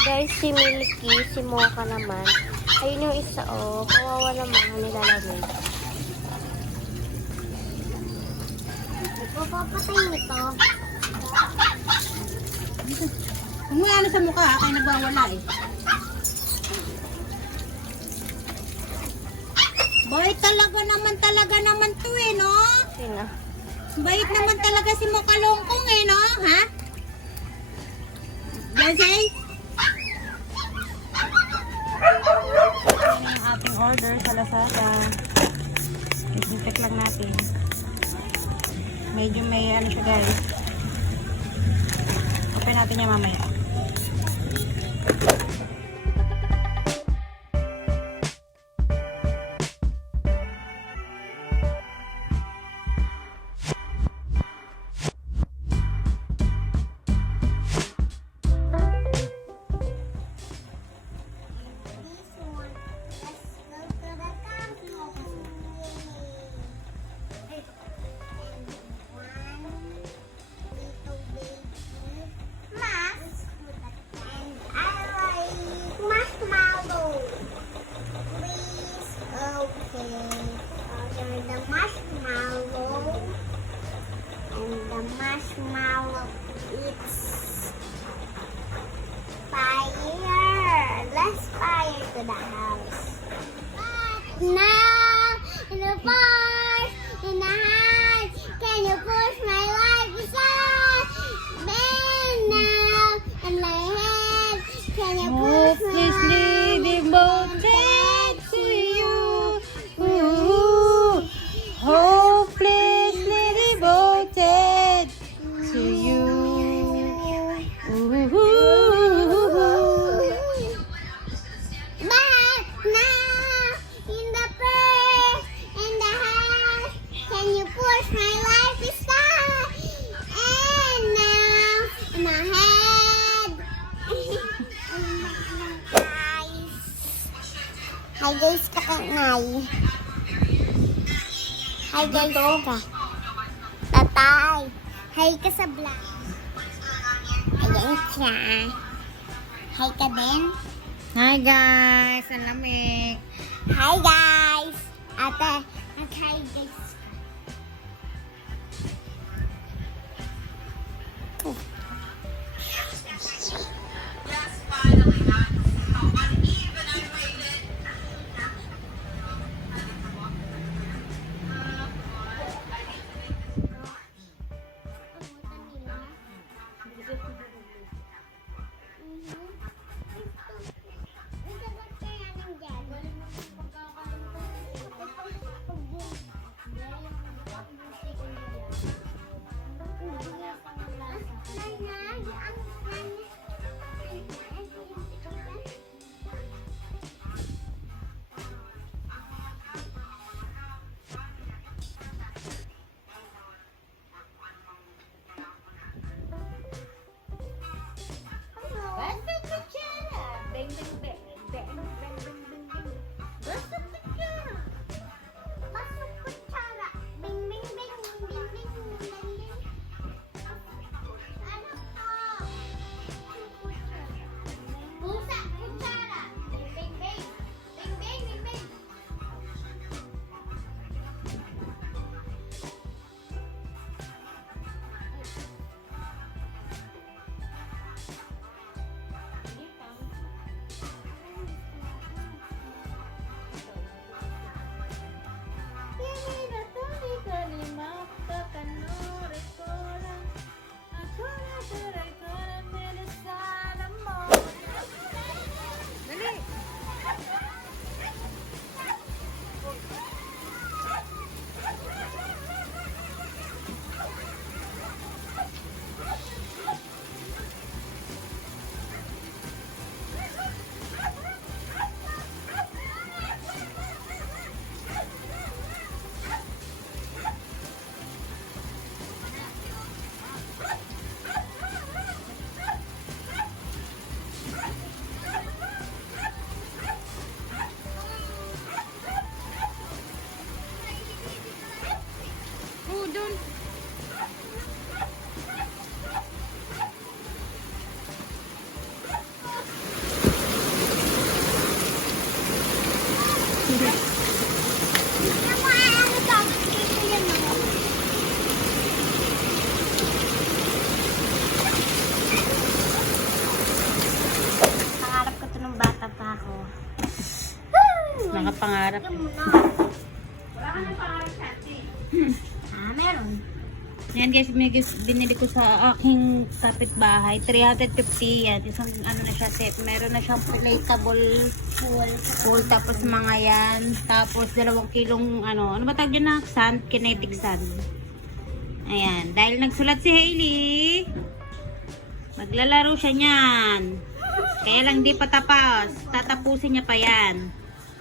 Guys, si Milky, si Mocha naman. Ayun yung isa, oh. Kawawa naman, nilalamig. Papapatay nito. Kung may ano sa mukha, kaya nagwawala eh. Bait talaga naman to eh, no? Sino? Bait naman talaga si Mukha Longkong eh, no? Ha? Jose? Yan ang ating order sa Lazada. I-check lang natin. Medyo may ano siya guys. Open natin niya mamaya. Marshmallow, it's fire. Let's fire to the house. Now, in the forest, in the house, can you push my life aside? Bend now, in my head, can you push my life devoted to you? Hopelessly devoted to you. But now, in the purse, in the house, can you push my life aside? And now, in my head. Hi guys, kakanay. Hi guys, tatay. Hi ka sa vlog. Ayan siya. Hi ka din. Hi guys, ang lamig. Hi guys. Ate, hi guys. Mga pangarap. Meron. Yan guys, may binili ko sa aking kapitbahay. 350 yan. Isang ano na siya set. Meron na siyang relatable pool. Tapos mga yan. Tapos 2 kilong ano ba tawag yun na? Sand, kinetic sand. Ayan. Dahil nagsulat si Hailey, maglalaro siya niyan. Kaya lang di pa tapos. Tatapusin niya pa yan.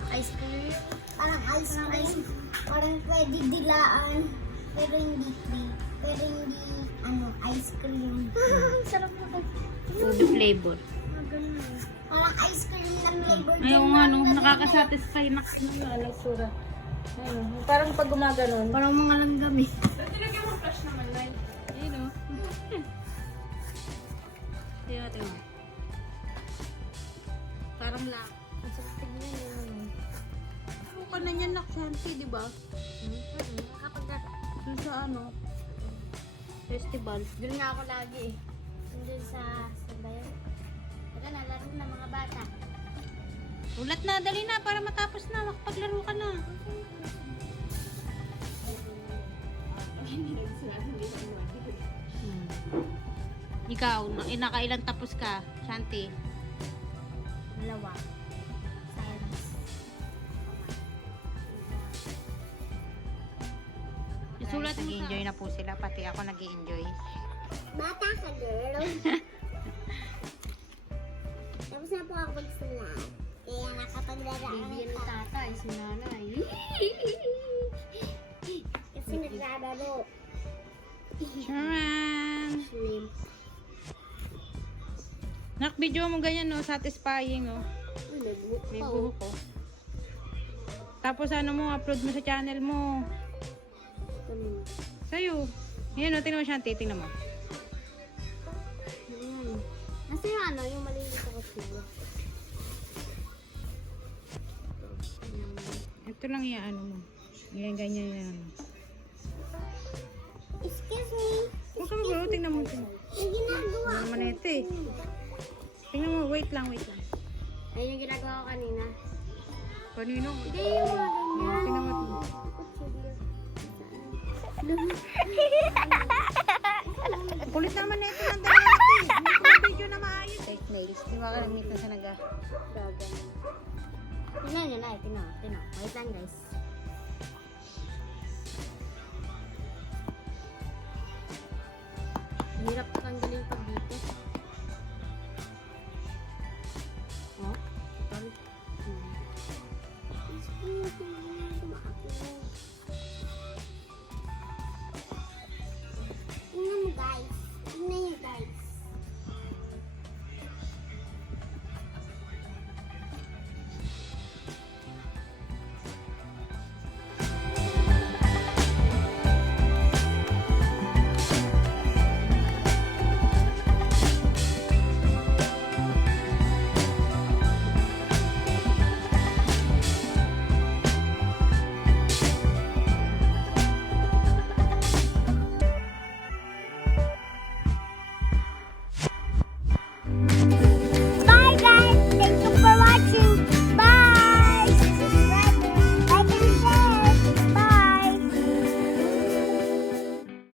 Ice cream. Parang ice cream. Parang pwede dilaan. Pero hindi cream. Pero hindi, ice cream. Sarap na ko. Food flavor. Parang ice cream na flavor. Ayaw nga no. Nakakasatisfy na nagsura. Ayun. Parang pag gumaganon. Parang mga langgam eh. Ayun o. Tingnan. Parang lang. Ang sarap tignan yun. Ano ka na niyan naksanti, di ba? Kapag Doon sa ano? Festival. doon nga ako lagi eh. Doon sa bayan. Taga na, laro ng mga bata. Ulat na, dali na para matapos na. Makapaglaro ka na. Ikaw, nakailan tapos ka, Shanti? Dalawa. Silence. Isulat mo nag-enjoy na po sila, pati ako nag-enjoy. Bata ka, girl. Tapos na po ako magsulat. Kaya nakapagdaraan Baby ni tatay, si nanay. Kasi naglalaro. Charan! Slim. Nak-video mo ganyan, no? Satisfying, oh. May buhok ko. Tapos ano mo, upload mo sa channel mo. Sa'yo. Yan, no? Tingnan mo siya, tingnan mo. Nasa yung yung maliit ako sila. Ito lang yung ano mo. Yan, ganyan yan. Excuse me. Huwag ka mag tingnan mo. Yung ginagawa. Ano naman ito eh. Tingnan mo, wait lang. Ayun yung ginagawa ko kanina. Kanino? Hindi yung mga ganyan. Tingnan mo ito. Kulit naman na ito ng dalawa ito eh. Hindi ko video na maayos. Fake nails. Di ba ka nang na siya naga? Tingnan nyo na eh. Tingnan. Wait lang guys. Hirap tanggalin pag dito. Oh? Sorry.